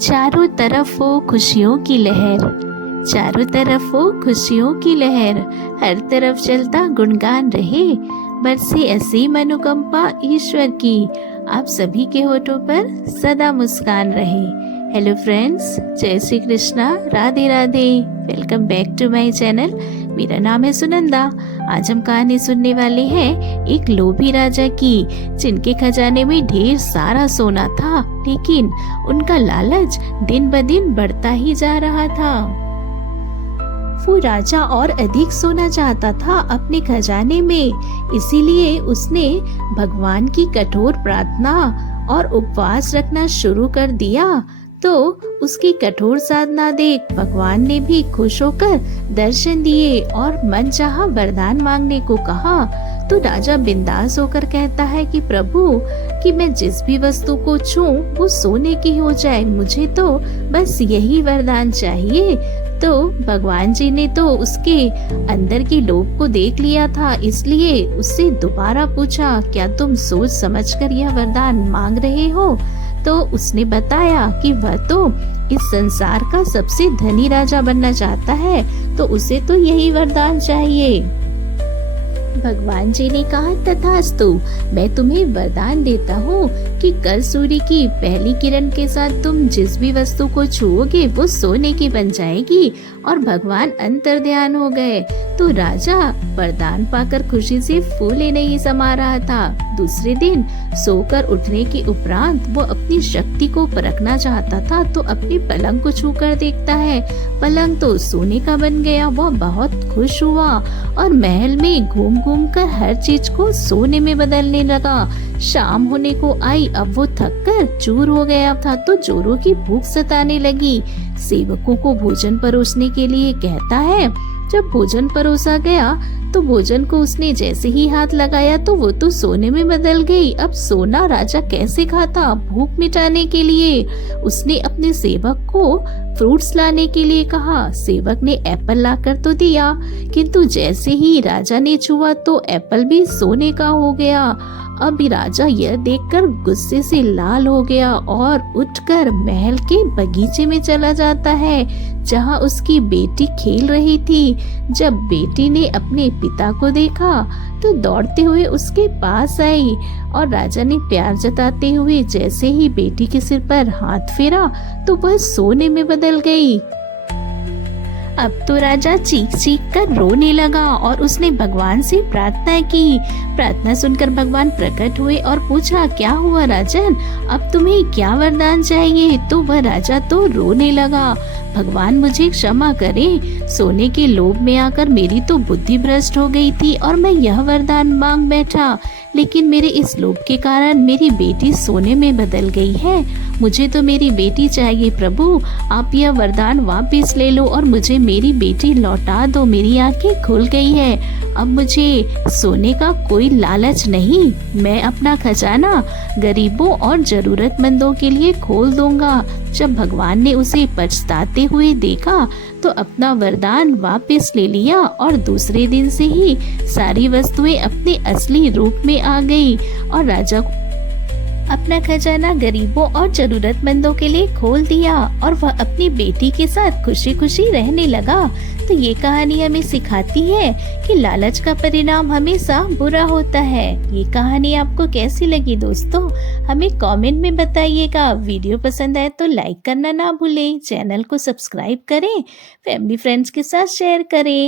चारों तरफ हो खुशियों की लहर, चारों तरफ हो खुशियों की लहर, हर तरफ चलता गुणगान रहे, बरसे असीम अनुकंपा ईश्वर की, आप सभी के होठों पर सदा मुस्कान रहे। हेलो फ्रेंड्स, जय Shri Krishna, Radhe Radhe. Welcome back to my channel. मेरा नाम है सुनंदा। आज हम कहानी सुनने वाले हैं एक लोभी राजा की, जिनके खजाने में ढेर सारा सोना था, लेकिन उनका लालच दिन ब दिन बढ़ता ही जा रहा था। वो राजा और अधिक सोना चाहता था अपने खजाने में, इसीलिए उसने भगवान की कठोर प्रार्थना और उपवास रखना शुरू कर दिया। तो उसकी कठोर साधना देख भगवान ने भी खुश होकर दर्शन दिए और मनचाहा वरदान मांगने को कहा। तो राजा बिंदास होकर कहता है कि प्रभु, कि मैं जिस भी वस्तु को छूं वो सोने की हो जाए, मुझे तो बस यही वरदान चाहिए। तो भगवान जी ने तो उसके अंदर की लोभ को देख लिया था, इसलिए उससे दोबारा पूछा, क्या तुम सोच समझकर यह वरदान मांग रहे हो? तो उसने बताया कि वह तो इस संसार का सबसे धनी राजा बनना चाहता है, तो उसे तो यही वरदान चाहिए। भगवान जी ने कहा, तथास्तु, मैं तुम्हें वरदान देता हूँ कि कल सूर्य की पहली किरण के साथ तुम जिस भी वस्तु को छुओगे वो सोने की बन जाएगी। और भगवान अंतर्ध्यान हो गए। तो राजा वरदान पाकर खुशी से फूले नहीं समा रहा था। दूसरे दिन सोकर उठने के उपरांत वो अपनी शक्ति को परखना चाहता था, तो अपने पलंग को छूकर देखता है, पलंग तो सोने का बन गया। वह बहुत खुश हुआ और महल में घूम घूम कर हर चीज को सोने में बदलने लगा। शाम होने को आई, अब वो थक कर चूर हो गया था, तो जोरों की भूख सताने लगी। सेवकों को भोजन परोसने के लिए कहता है। जब भोजन परोसा गया तो भोजन को उसने जैसे ही हाथ लगाया तो वो तो सोने में बदल गई। अब सोना राजा कैसे खाता? भूख मिटाने के लिए उसने अपने सेवक को फ्रूट्स लाने के लिए कहा। सेवक ने एप्पल लाकर तो दिया, किंतु जैसे ही राजा ने छुआ तो एप्पल भी सोने का हो गया। अब राजा यह देखकर गुस्से से लाल हो गया और उठकर महल के बगीचे में चला जाता है, जहां उसकी बेटी खेल रही थी। जब बेटी ने अपने पिता को देखा तो दौड़ते हुए उसके पास आई और राजा ने प्यार जताते हुए जैसे ही बेटी के सिर पर हाथ फेरा तो वह सोने में बदल गई। अब तो राजा चीख चीख कर रोने लगा और उसने भगवान से प्रार्थना की। प्रार्थना सुनकर भगवान प्रकट हुए और पूछा, क्या हुआ राजन, अब तुम्हें क्या वरदान चाहिए? तो वह राजा तो रोने लगा, भगवान मुझे क्षमा करें, सोने के लोभ में आकर मेरी तो बुद्धि भ्रष्ट हो गई थी और मैं यह वरदान मांग बैठा, लेकिन मेरे इस लोभ के कारण मेरी बेटी सोने में बदल गई है। मुझे तो मेरी बेटी चाहिए प्रभु, आप यह वरदान वापस ले लो और मुझे मेरी बेटी लौटा दो। मेरी आंखें खुल गई है, अब मुझे सोने का कोई लालच नहीं। मैं अपना खजाना गरीबों और जरूरतमंदों के लिए खोल दूंगा। जब भगवान ने उसे पछताते हुए देखा तो अपना वरदान वापस ले लिया और दूसरे दिन से ही सारी वस्तुएं अपने असली रूप में आ गई और राजा को अपना खजाना गरीबों और जरूरतमंदों के लिए खोल दिया और वह अपनी बेटी के साथ खुशी खुशी रहने लगा। तो ये कहानी हमें सिखाती है कि लालच का परिणाम हमेशा बुरा होता है। ये कहानी आपको कैसी लगी दोस्तों, हमें कमेंट में बताइएगा। वीडियो पसंद आए तो लाइक करना ना भूलें, चैनल को सब्सक्राइब करें, फैमिली फ्रेंड्स के साथ शेयर करें।